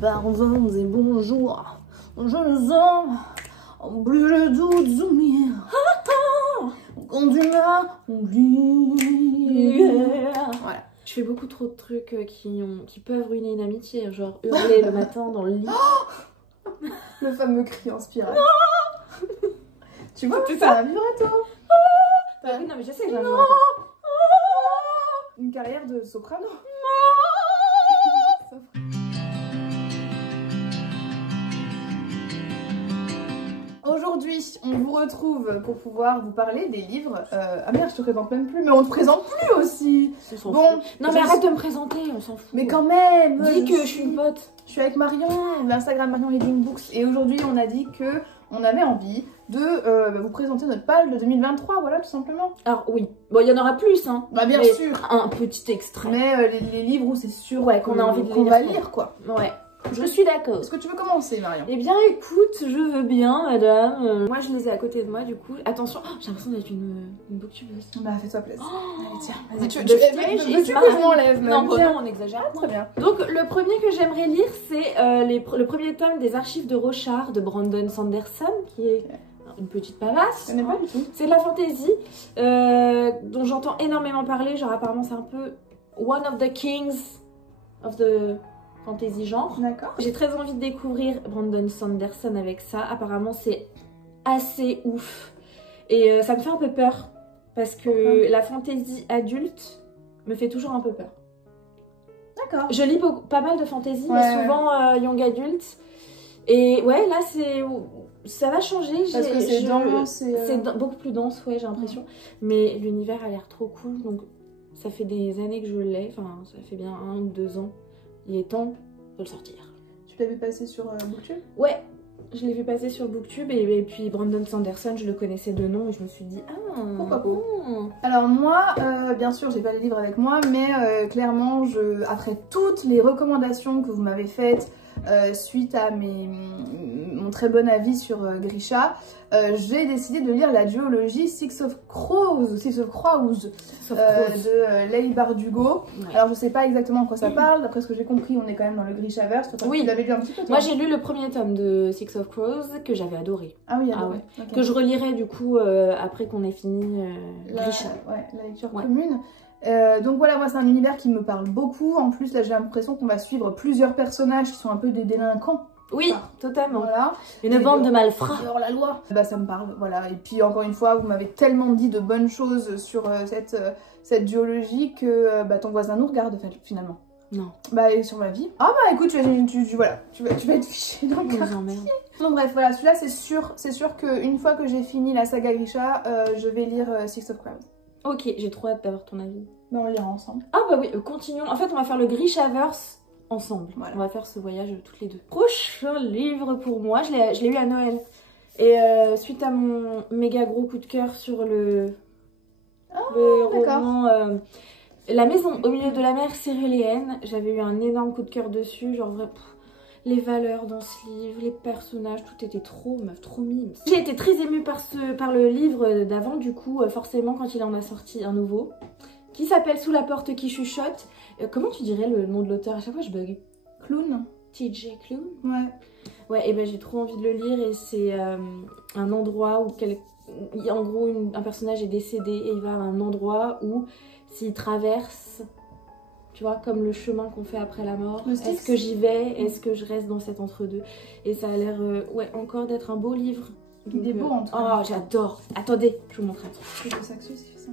Pardon et bonjour, je le sens, en plus je doute zoomer. Quand tu m'as oublié. Voilà. Je fais beaucoup trop de trucs qui peuvent ruiner une amitié, genre hurler le matin dans le lit. Le fameux cri en spirale. Non. Tu vois, c'est ça un vibrato. Oui, non, mais je sais que j'ai un Non. vibrato. Une carrière de soprano. Aujourd'hui, on vous retrouve pour pouvoir vous parler des livres. Ah merde, je te présente même plus, mais on te présente plus aussi. Bon, non mais arrête de me présenter, on s'en fout. Mais quand même, dis que je suis une pote. Je suis avec Marion, l'Instagram Marion Reading Books, et aujourd'hui on a dit que on avait envie de vous présenter notre page de 2023, voilà tout simplement. Alors oui, bon il y en aura plus hein. Bah bien sûr. Un petit extrait. Mais les livres où c'est sûr qu'on a envie de qu'on va lire quoi. Ouais. Je suis d'accord. Est-ce que tu veux commencer, Marion? Eh bien, écoute, je veux bien, madame. Moi, je les ai à côté de moi, du coup. Attention, j'ai l'impression d'être une booktubeuse. Bah, fais-toi plaisir. Allez, tiens, vas-y, Ouais, tu veux que je m'enlève? Non, on exagère. Ah, très bien. Donc, le premier que j'aimerais lire, c'est le premier tome des archives de Rochard de Brandon Sanderson, qui est une petite pavasse. Je connais pas du tout. C'est de la fantasy, dont j'entends énormément parler. Genre, apparemment, c'est un peu one of the kings of the fantasy genre. D'accord. J'ai très envie de découvrir Brandon Sanderson avec ça. Apparemment, c'est assez ouf. Et ça me fait un peu peur. Parce que la fantasy adulte me fait toujours un peu peur. D'accord. Je lis pas mal de fantasy, Ouais, mais souvent young adulte. Et ouais, là, ça va changer. Parce que c'est dense. C'est beaucoup plus dense, ouais, j'ai l'impression. Mais l'univers a l'air trop cool. Donc, ça fait des années que je l'ai. Enfin, ça fait bien 1 ou 2 ans. Il est temps de le sortir. Tu l'as vu passer sur Booktube? Ouais, je l'ai vu passer sur Booktube et puis Brandon Sanderson, je le connaissais de nom et je me suis dit ah pourquoi pas. Alors moi, bien sûr, j'ai pas les livres avec moi, mais clairement, après toutes les recommandations que vous m'avez faites suite à mon très bon avis sur Grisha, j'ai décidé de lire la duologie Six of Crows de Leigh Bardugo. Ouais. Alors je sais pas exactement de quoi ça parle, d'après ce que j'ai compris, on est quand même dans le Grishaverse. Oui. Tu l'avais lu un petit peu toi? Moi j'ai lu le premier tome de Six of Crows que j'avais adoré. Ah oui, adoré. Ah ouais. Okay. Que je relirai du coup après qu'on ait fini Grisha. Ouais, la lecture commune. Donc voilà, moi c'est un univers qui me parle beaucoup. En plus là j'ai l'impression qu'on va suivre plusieurs personnages qui sont un peu des délinquants. Oui, totalement. Voilà. Une bande de malfrats. Hors la loi. Bah ça me parle, voilà. Et puis encore une fois, vous m'avez tellement dit de bonnes choses sur cette duologie que ton voisin nous regarde finalement. Non. Bah et sur ma vie. Ah bah écoute, voilà, tu vas être fiché dans le quartier. Donc bref, voilà, celui-là c'est sûr qu'une fois que j'ai fini la saga Grisha, je vais lire Six of Crows. Ok, j'ai trop hâte d'avoir ton avis. Mais on le lira ensemble. Ah bah oui, continuons. En fait, on va faire le Grishaverse ensemble. Voilà. On va faire ce voyage toutes les deux. Prochain livre pour moi, je l'ai eu à Noël. Et suite à mon méga gros coup de cœur sur le roman La maison au milieu de la mer cyrillienne, j'avais eu un énorme coup de cœur dessus, genre vrai, les valeurs dans ce livre, les personnages, tout était trop meuf, trop mime. J'ai été très émue par le livre d'avant, du coup, forcément, quand il en a sorti un nouveau, qui s'appelle Sous la porte qui chuchote. Comment tu dirais le nom de l'auteur? À chaque fois, je bug. Clown. TJ Clown. Ouais. Ouais, et ben j'ai trop envie de le lire et c'est un endroit où, en gros, un personnage est décédé et il va à un endroit où, s'il traverse... Tu vois, comme le chemin qu'on fait après la mort. Est-ce que j'y vais? Est-ce que je reste dans cet entre-deux? Et ça a l'air, ouais, encore d'être un beau livre. Il est beau en tout cas. Oh, j'adore. Attendez, je vous montre un truc. C'est de Saxus qui fait ça.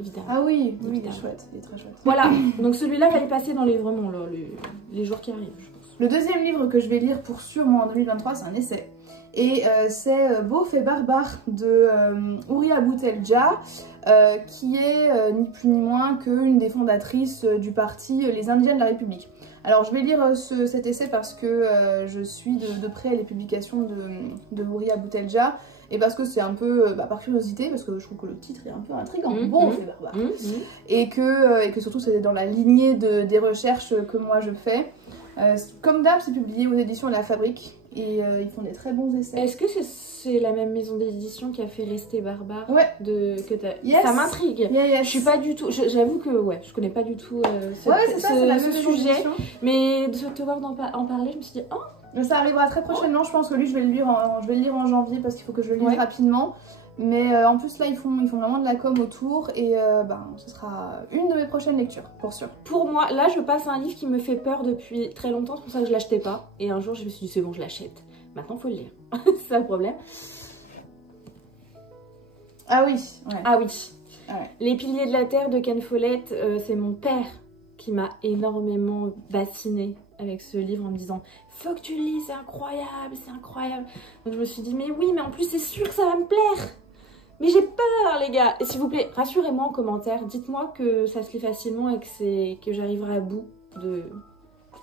Évidemment. Ah oui, oui, évidemment. Il est chouette, il est très chouette. Voilà, donc celui-là va y passer dans les jours qui arrivent, je pense. Le deuxième livre que je vais lire pour sûr, moi, en 2023, c'est un essai. Et c'est Beauf et barbare de Houria Boutelja, qui est ni plus ni moins qu'une des fondatrices du parti Les Indiens de la République. Alors je vais lire cet essai parce que je suis de près les publications de Houria Boutelja et parce que c'est un peu par curiosité, parce que je trouve que le titre est un peu intriguant, Beauf et barbare, et que surtout c'est dans la lignée des recherches que moi je fais. Comme d'hab, c'est publié aux éditions La Fabrique et ils font des très bons essais. Est-ce que c'est la même maison d'édition qui a fait Rester Barbare? Ouais. Yes. Ça m'intrigue. Yes. Je suis pas du tout... J'avoue que ouais, je connais pas du tout ce sujet. Mais de te voir en parler, je me suis dit... Oh, mais ça arrivera très prochainement, je pense que lui je vais le lire en janvier parce qu'il faut que je le lise rapidement. Mais en plus là ils font vraiment de la com autour et ce sera une de mes prochaines lectures pour sûr. Pour moi, là je passe à un livre qui me fait peur depuis très longtemps, c'est pour ça que je l'achetais pas. Et un jour je me suis dit c'est bon, je l'achète. Maintenant faut le lire, c'est ça le problème. Ah oui, ouais. Ah oui. Ah ouais. Les Piliers de la Terre de Ken Follett, c'est mon père qui m'a énormément bassinée avec ce livre en me disant faut que tu le lises, c'est incroyable, c'est incroyable. Donc je me suis dit mais oui, mais en plus c'est sûr que ça va me plaire. Mais j'ai peur les gars. Et s'il vous plaît, rassurez-moi en commentaire, dites-moi que ça se lit facilement et que j'arriverai à bout de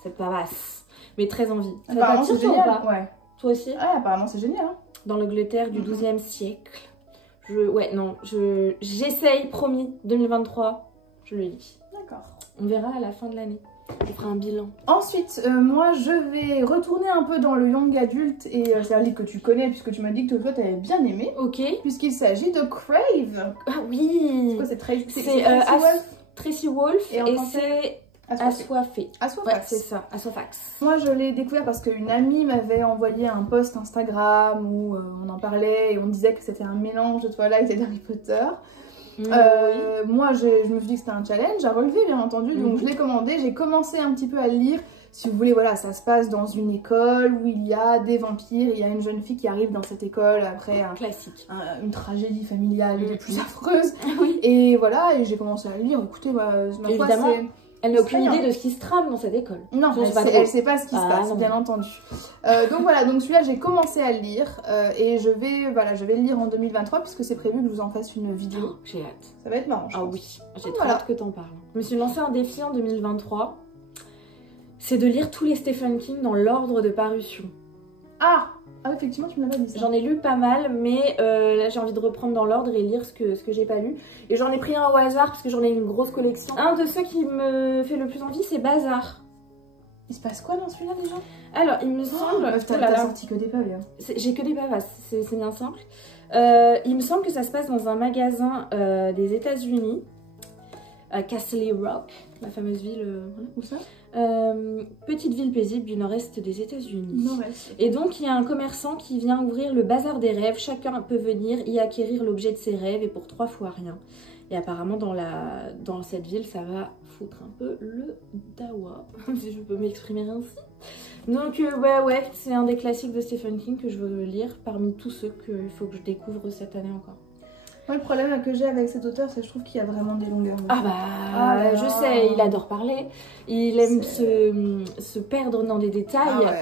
cette pavasse. Mais très envie. Ça apparemment c'est génial. Ou pas? Ouais. Toi aussi? Ah apparemment c'est génial. Hein. Dans l'Angleterre du XIIe siècle. J'essaye, promis, 2023, je le lis. D'accord. On verra à la fin de l'année. On fera un bilan. Ensuite, moi je vais retourner un peu dans le young adulte et c'est un livre que tu connais puisque tu m'as dit que toi tu avais bien aimé. Ok. Puisqu'il s'agit de Crave. Ah oui. C'est quoi, c'est Tracy Wolf et c'est Assoiffé. Assoiffé. Ouais, c'est ça, Assoifax. Moi je l'ai découvert parce qu'une amie m'avait envoyé un post Instagram où on en parlait et on disait que c'était un mélange de Twilight et d'Harry Potter. Moi je me suis dit que c'était un challenge à relever bien entendu, donc je l'ai commandé, j'ai commencé un petit peu à le lire. Si vous voulez, voilà, ça se passe dans une école où il y a des vampires, il y a une jeune fille qui arrive dans cette école après une tragédie familiale des plus affreuses. Et voilà, et j'ai commencé à le lire, écoutez, ma foi, c'est... Elle n'a aucune idée de ce qui se trame dans cette école. Non, elle sait pas ce qui se passe, bien entendu. Donc voilà, donc celui-là j'ai commencé à le lire et je vais le lire en 2023 puisque c'est prévu que je vous en fasse une vidéo. Oh, j'ai hâte. Ça va être marrant. Ah oui, j'ai très hâte que t'en parles. Je me suis lancé un défi en 2023, c'est de lire tous les Stephen King dans l'ordre de parution. Ah, effectivement, tu me l'avais dit ça. J'en ai lu pas mal, mais là j'ai envie de reprendre dans l'ordre et lire ce que j'ai pas lu. Et j'en ai pris un au hasard parce que j'en ai une grosse collection. Un de ceux qui me fait le plus envie, c'est Bazar. Il se passe quoi dans celui-là déjà? Alors, il me semble... T'as sorti que des pavés. Hein. J'ai que des pavasses, c'est bien simple. Il me semble que ça se passe dans un magasin des États-Unis, à Castle Rock, la fameuse ville... Où ça? Petite ville paisible du nord-est des États-Unis. Et donc il y a un commerçant qui vient ouvrir le bazar des rêves. Chacun peut venir y acquérir l'objet de ses rêves et pour 3 fois rien. Et apparemment dans cette ville ça va foutre un peu le dawa, si je peux m'exprimer ainsi. Donc ouais, c'est un des classiques de Stephen King que je veux lire parmi tous ceux qu'il faut que je découvre cette année encore. Moi, le problème que j'ai avec cet auteur, c'est que je trouve qu'il y a vraiment des longueurs. Je sais, il adore parler, il aime se perdre dans des détails.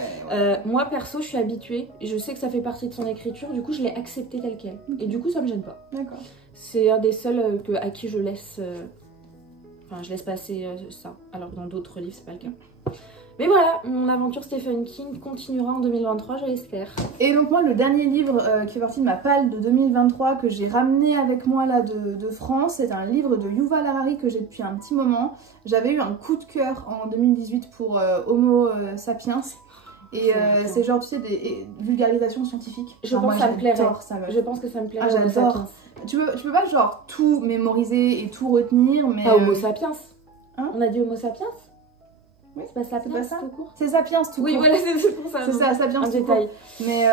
Moi, perso, je suis habituée, je sais que ça fait partie de son écriture, du coup, je l'ai accepté tel quel. Et du coup, ça me gêne pas. D'accord. C'est un des seuls à qui je laisse... je laisse passer ça, alors que dans d'autres livres, c'est pas le cas. Mais voilà, mon aventure Stephen King continuera en 2023, je l'espère. Et donc moi, le dernier livre qui fait partie de ma palle de 2023 que j'ai ramené avec moi là de France, c'est un livre de Yuval Harari que j'ai depuis un petit moment. J'avais eu un coup de cœur en 2018 pour Homo sapiens. Et c'est genre, tu sais, des vulgarisations scientifiques. Je pense que ça me plairait. Je pense que ça me plairait. Ah, j'adore. Tu peux pas genre tout mémoriser et tout retenir, mais... Pas Homo sapiens. Hein? On a dit Homo sapiens? Oui, c'est pas ça tout court. C'est Sapiens tout court. Oui, voilà, c'est pour ça. C'est ça, Sapiens tout détail. Court. Mais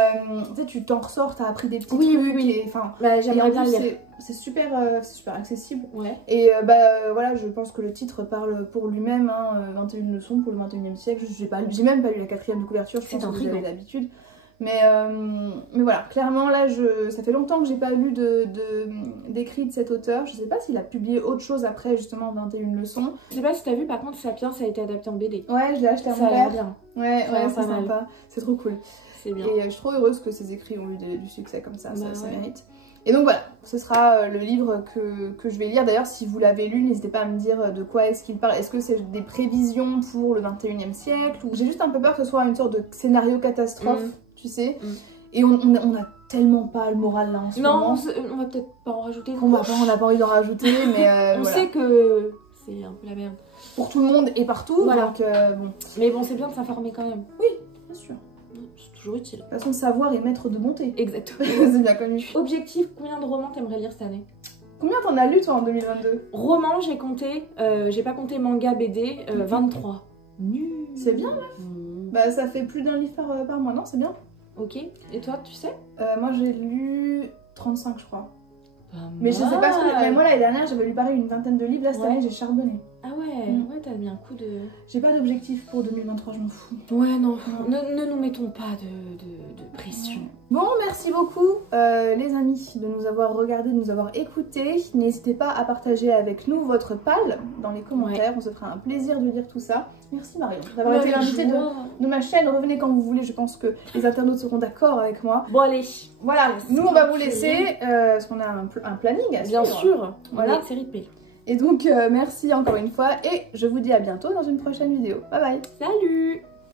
tu sais, tu t'en ressors, t'as appris des petits trucs. Oui. Enfin, j'aimerais bien lire. C'est super accessible. Ouais. Et voilà, je pense que le titre parle pour lui-même. Hein, 21 leçons pour le 21e siècle. J'ai même pas lu la 4e de couverture, je pense que vous avez l'habitude. Mais voilà, clairement là, ça fait longtemps que j'ai pas lu d'écrit de cet auteur. Je sais pas s'il a publié autre chose après justement 21 leçons. Je sais pas si t'as vu, par contre Sapiens ça a été adapté en BD. Ouais, je l'ai acheté à mon père. Bien. Ouais, c'est sympa. C'est trop cool. C'est bien. Et je suis trop heureuse que ces écrits ont eu du succès comme ça, ça mérite. Et donc voilà, ce sera le livre que je vais lire. D'ailleurs, si vous l'avez lu, n'hésitez pas à me dire de quoi est-ce qu'il parle. Est-ce que c'est des prévisions pour le 21e siècle? J'ai juste un peu peur que ce soit une sorte de scénario catastrophe. Tu sais, et on a tellement pas le moral là en ce moment. Non, on va peut-être pas en rajouter. On n'a pas envie d'en rajouter, mais on sait que c'est un peu la merde. Pour tout le monde et partout, voilà. Donc bon. Mais bon, c'est bien de s'informer quand même. Oui, bien sûr. c'est toujours utile. De toute façon, savoir est maître de bonté. Exactement. C'est bien connu. Objectif, combien de romans t'aimerais lire cette année? Combien t'en as lu toi en 2022? Romans, j'ai compté, j'ai pas compté manga, BD, 23. Nul. C'est bien, meuf. Bah ça fait plus d'un livre par mois, non? C'est bien. Ok, et toi, tu sais? Moi j'ai lu 35 je crois. Pas Mais je sais pas ce que... mal. Mais moi l'année dernière j'avais lu pareil une vingtaine de livres, là cette Ouais. année j'ai charbonné. Ah ouais, ouais, t'as mis un coup de... J'ai pas d'objectif pour 2023, je m'en fous. Ouais, non, ne nous mettons pas de pression. Bon, merci beaucoup les amis de nous avoir regardés, de nous avoir écoutés. N'hésitez pas à partager avec nous votre pal dans les commentaires, on se fera un plaisir de lire tout ça. Merci Marion d'avoir été l'invitée de ma chaîne. Revenez quand vous voulez, je pense que les internautes seront d'accord avec moi. Bon allez, voilà, nous on va vous laisser, parce qu'on a un planning à bien suivre. sûr, Voilà. c'est rythmé. Et donc merci encore une fois et je vous dis à bientôt dans une prochaine vidéo. Bye bye. Salut!